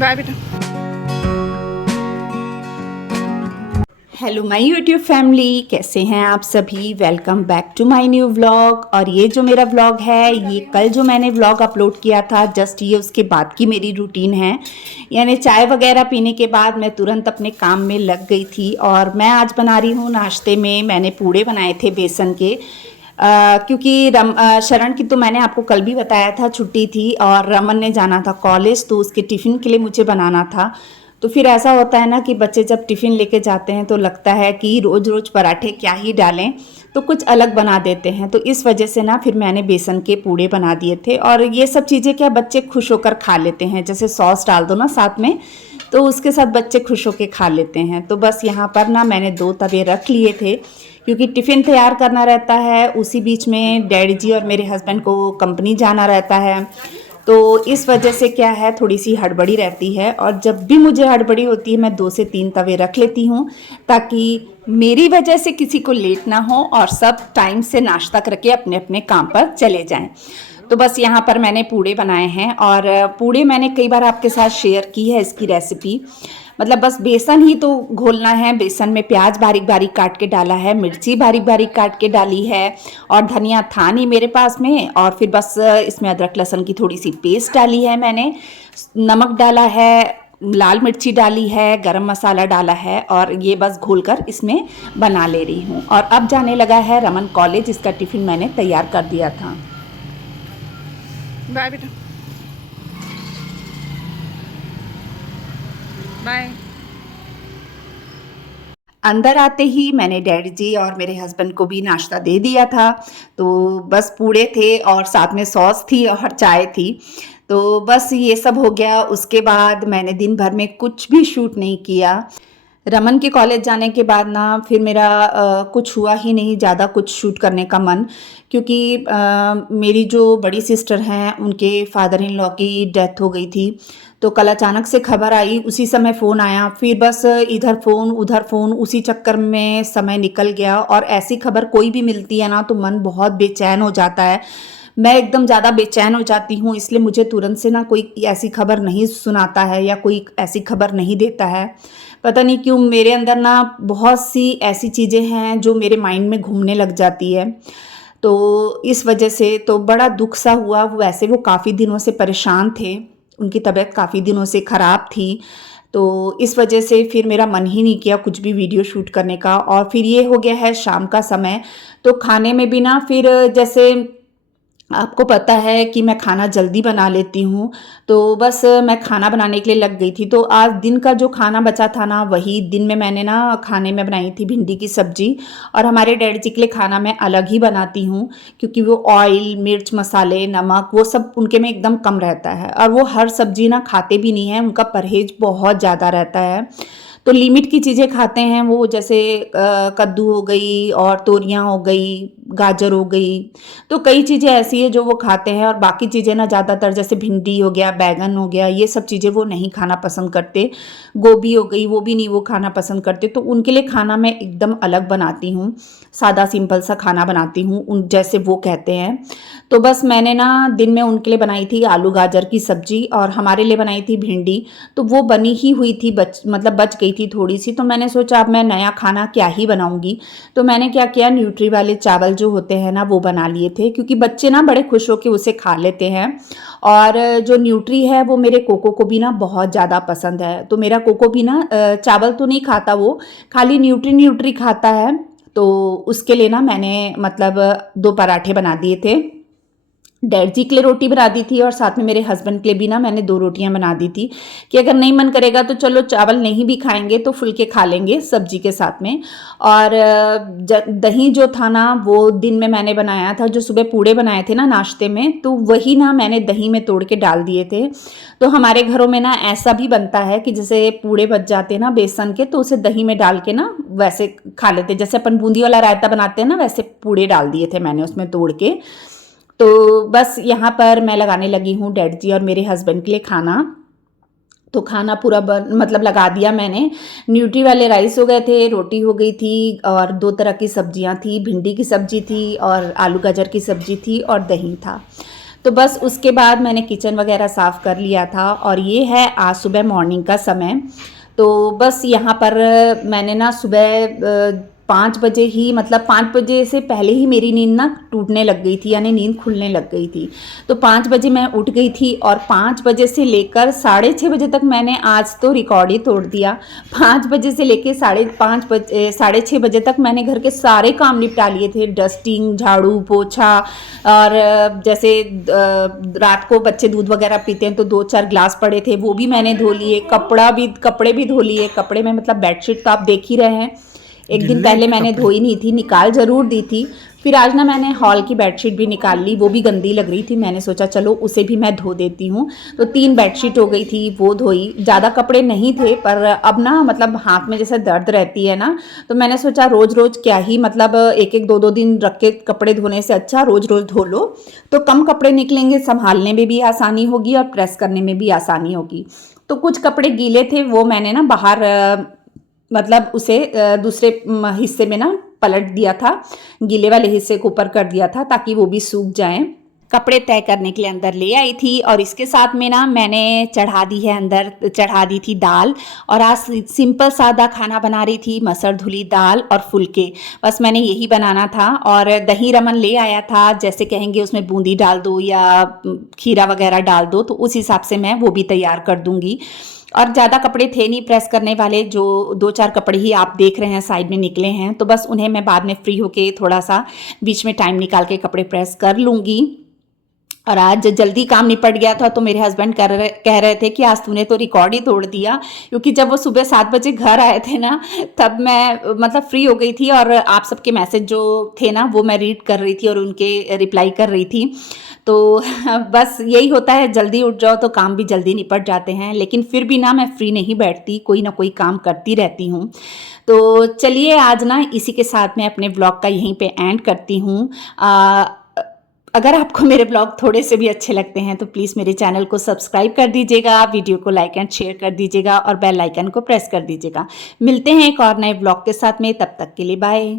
Bye बेटा। Hello my YouTube family, कैसे हैं आप सभी। Welcome back to my new vlog. और ये जो मेरा व्लॉग है, ये कल जो मैंने व्लॉग अपलोड किया था जस्ट ये उसके बाद की मेरी रूटीन है। यानी चाय वगैरह पीने के बाद मैं तुरंत अपने काम में लग गई थी। और मैं आज बना रही हूँ नाश्ते में, मैंने पूड़े बनाए थे बेसन के। क्योंकि शरण की तो मैंने आपको कल भी बताया था छुट्टी थी और रमन ने जाना था कॉलेज, तो उसके टिफ़िन के लिए मुझे बनाना था। तो फिर ऐसा होता है ना कि बच्चे जब टिफ़िन लेके जाते हैं तो लगता है कि रोज़ रोज़ पराठे क्या ही डालें, तो कुछ अलग बना देते हैं। तो इस वजह से ना फिर मैंने बेसन के पूड़े बना दिए थे। और ये सब चीज़ें क्या बच्चे खुश होकर खा लेते हैं, जैसे सॉस डाल दो ना साथ में, तो उसके साथ बच्चे खुश होकर खा लेते हैं। तो बस यहाँ पर ना मैंने 2 तवे रख लिए थे क्योंकि टिफ़िन तैयार करना रहता है, उसी बीच में डैडी जी और मेरे हस्बैंड को कंपनी जाना रहता है। तो इस वजह से क्या है, थोड़ी सी हड़बड़ी रहती है। और जब भी मुझे हड़बड़ी होती है मैं 2 से 3 तवे रख लेती हूँ, ताकि मेरी वजह से किसी को लेट ना हो और सब टाइम से नाश्ता करके अपने अपने काम पर चले जाएं। तो बस यहाँ पर मैंने पूड़े बनाए हैं। और पूड़े मैंने कई बार आपके साथ शेयर की है इसकी रेसिपी। मतलब बस बेसन ही तो घोलना है, बेसन में प्याज बारीक बारीक काट के डाला है, मिर्ची बारीक बारीक काट के डाली है, और धनिया था नहीं मेरे पास में। और फिर बस इसमें अदरक लहसुन की थोड़ी सी पेस्ट डाली है मैंने, नमक डाला है, लाल मिर्ची डाली है, गरम मसाला डाला है, और ये बस घोलकर इसमें बना ले रही हूँ। और अब जाने लगा है रमन कॉलेज, इसका टिफ़िन मैंने तैयार कर दिया था। बाय बेटा। बाय। अंदर आते ही मैंने डैडी जी और मेरे हस्बैंड को भी नाश्ता दे दिया था। तो बस पूड़े थे और साथ में सॉस थी और चाय थी। तो बस ये सब हो गया। उसके बाद मैंने दिन भर में कुछ भी शूट नहीं किया। रमन के कॉलेज जाने के बाद ना फिर मेरा कुछ हुआ ही नहीं ज़्यादा कुछ शूट करने का मन। क्योंकि मेरी जो बड़ी सिस्टर हैं उनके फादर इन लॉ की डेथ हो गई थी। तो कल अचानक से खबर आई, उसी समय फ़ोन आया, फिर बस इधर फ़ोन उधर फ़ोन, उसी चक्कर में समय निकल गया। और ऐसी खबर कोई भी मिलती है ना तो मन बहुत बेचैन हो जाता है। मैं एकदम ज़्यादा बेचैन हो जाती हूँ, इसलिए मुझे तुरंत से ना कोई ऐसी खबर नहीं सुनाता है या कोई ऐसी खबर नहीं देता है। पता नहीं क्यों मेरे अंदर ना बहुत सी ऐसी चीज़ें हैं जो मेरे माइंड में घूमने लग जाती है। तो इस वजह से तो बड़ा दुख सा हुआ। वैसे वो काफ़ी दिनों से परेशान थे, उनकी तबीयत काफ़ी दिनों से ख़राब थी। तो इस वजह से फिर मेरा मन ही नहीं किया कुछ भी वीडियो शूट करने का। और फिर ये हो गया है शाम का समय, तो खाने में भी ना फिर जैसे आपको पता है कि मैं खाना जल्दी बना लेती हूँ। तो बस मैं खाना बनाने के लिए लग गई थी। तो आज दिन का जो खाना बचा था ना, वही दिन में मैंने ना खाने में बनाई थी भिंडी की सब्जी। और हमारे डैडी जी के लिए खाना मैं अलग ही बनाती हूँ, क्योंकि वो ऑयल मिर्च मसाले नमक वो सब उनके में एकदम कम रहता है। और वो हर सब्जी ना खाते भी नहीं है, उनका परहेज बहुत ज़्यादा रहता है। तो लिमिट की चीज़ें खाते हैं वो, जैसे कद्दू हो गई और तोरियां हो गई, गाजर हो गई। तो कई चीज़ें ऐसी है जो वो खाते हैं। और बाकी चीज़ें ना ज़्यादातर जैसे भिंडी हो गया, बैगन हो गया, ये सब चीज़ें वो नहीं खाना पसंद करते। गोभी हो गई वो भी नहीं वो खाना पसंद करते। तो उनके लिए खाना मैं एकदम अलग बनाती हूँ, सादा सिंपल सा खाना बनाती हूँ उन जैसे वो कहते हैं। तो बस मैंने ना दिन में उनके लिए बनाई थी आलू गाजर की सब्जी और हमारे लिए बनाई थी भिंडी। तो वो बनी ही हुई थी, मतलब बच गई थी थोड़ी सी। तो मैंने सोचा अब मैं नया खाना क्या ही बनाऊंगी। तो मैंने क्या किया, न्यूट्री वाले चावल जो होते हैं ना वो बना लिए थे, क्योंकि बच्चे ना बड़े खुश होकर उसे खा लेते हैं। और जो न्यूट्री है वो मेरे कोको को भी ना बहुत ज़्यादा पसंद है। तो मेरा कोको भी ना चावल तो नहीं खाता, वो खाली न्यूट्री न्यूट्री खाता है। तो उसके लिए ना मैंने मतलब 2 पराठे बना दिए थे। डैड जी के लिए रोटी बना दी थी और साथ में मेरे हस्बैंड के लिए भी ना मैंने 2 रोटियां बना दी थी, कि अगर नहीं मन करेगा तो चलो चावल नहीं भी खाएंगे तो फुलके खा लेंगे सब्जी के साथ में। और दही जो था ना वो दिन में मैंने बनाया था, जो सुबह पूड़े बनाए थे ना नाश्ते में, तो वही ना मैंने दही में तोड़ के डाल दिए थे। तो हमारे घरों में ना ऐसा भी बनता है कि जैसे पूड़े बच जाते हैं ना बेसन के, तो उसे दही में डाल के ना वैसे खा लेते, जैसे अपन बूंदी वाला रायता बनाते हैं ना, वैसे पूड़े डाल दिए थे मैंने उसमें तोड़ के। तो बस यहाँ पर मैं लगाने लगी हूँ डैड जी और मेरे हस्बैंड के लिए खाना। तो खाना पूरा मतलब लगा दिया मैंने। न्यूट्री वाले राइस हो गए थे, रोटी हो गई थी, और 2 तरह की सब्जियां थी, भिंडी की सब्जी थी और आलू गाजर की सब्जी थी और दही था। तो बस उसके बाद मैंने किचन वगैरह साफ़ कर लिया था और ये है आज सुबह मॉर्निंग का समय। तो बस यहाँ पर मैंने ना सुबह 5 बजे ही, मतलब 5 बजे से पहले ही मेरी नींद ना टूटने लग गई थी, यानी नींद खुलने लग गई थी। तो 5 बजे मैं उठ गई थी और 5 बजे से लेकर साढ़े 6 बजे तक मैंने आज तो रिकॉर्ड ही तोड़ दिया। 5 बजे से लेकर साढ़े 6 बजे तक मैंने घर के सारे काम निपटा लिए थे, डस्टिंग, झाड़ू, पोछा। और जैसे रात को बच्चे दूध वगैरह पीते हैं तो 2-4 ग्लास पड़े थे, वो भी मैंने धो लिए। कपड़े भी धो लिए। कपड़े में मतलब बेडशीट तो आप देख ही रहे हैं, एक दिन गिल्ले पहले मैंने कपड़े। धोई नहीं थी, निकाल ज़रूर दी थी। फिर आज ना मैंने हॉल की बेडशीट भी निकाल ली, वो भी गंदी लग रही थी, मैंने सोचा चलो उसे भी मैं धो देती हूँ। तो 3 बेडशीट हो गई थी, वो धोई। ज़्यादा कपड़े नहीं थे, पर अब ना मतलब हाथ में जैसे दर्द रहती है ना, तो मैंने सोचा रोज़ रोज़ क्या ही, मतलब 1-1 2-2 दिन रख के कपड़े धोने से अच्छा रोज़ रोज़ धो लो, तो कम कपड़े निकलेंगे, संभालने में भी आसानी होगी और प्रेस करने में भी आसानी होगी। तो कुछ कपड़े गीले थे, वो मैंने ना बाहर मतलब उसे दूसरे हिस्से में ना पलट दिया था, गीले वाले हिस्से को ऊपर कर दिया था ताकि वो भी सूख जाएं। कपड़े तय करने के लिए अंदर ले आई थी और इसके साथ में ना मैंने चढ़ा दी थी दाल। और आज सिंपल सादा खाना बना रही थी, मसर धुली दाल और फुलके, बस मैंने यही बनाना था। और दही रमन ले आया था, जैसे कहेंगे उसमें बूंदी डाल दो या खीरा वगैरह डाल दो, तो उस हिसाब से मैं वो भी तैयार कर दूंगी। और ज़्यादा कपड़े थे नहीं प्रेस करने वाले, जो 2-4 कपड़े ही आप देख रहे हैं साइड में निकले हैं, तो बस उन्हें मैं बाद में फ्री होके थोड़ा सा बीच में टाइम निकाल के कपड़े प्रेस कर लूँगी। और आज जल्दी काम निपट गया था, तो मेरे हस्बैंड कह रहे थे कि आज तूने तो रिकॉर्ड ही तोड़ दिया, क्योंकि जब वो सुबह 7 बजे घर आए थे ना, तब मैं मतलब फ्री हो गई थी और आप सबके मैसेज जो थे ना वो मैं रीड कर रही थी और उनके रिप्लाई कर रही थी। तो बस यही होता है, जल्दी उठ जाओ तो काम भी जल्दी निपट जाते हैं, लेकिन फिर भी ना मैं फ्री नहीं बैठती, कोई ना कोई काम करती रहती हूँ। तो चलिए आज ना इसी के साथ मैं अपने ब्लॉग का यहीं पे एंड करती हूँ। अगर आपको मेरे ब्लॉग थोड़े से भी अच्छे लगते हैं तो प्लीज़ मेरे चैनल को सब्सक्राइब कर दीजिएगा, वीडियो को लाइक एंड शेयर कर दीजिएगा और बेल आइकन को प्रेस कर दीजिएगा। मिलते हैं एक और नए ब्लॉग के साथ में, तब तक के लिए बाय।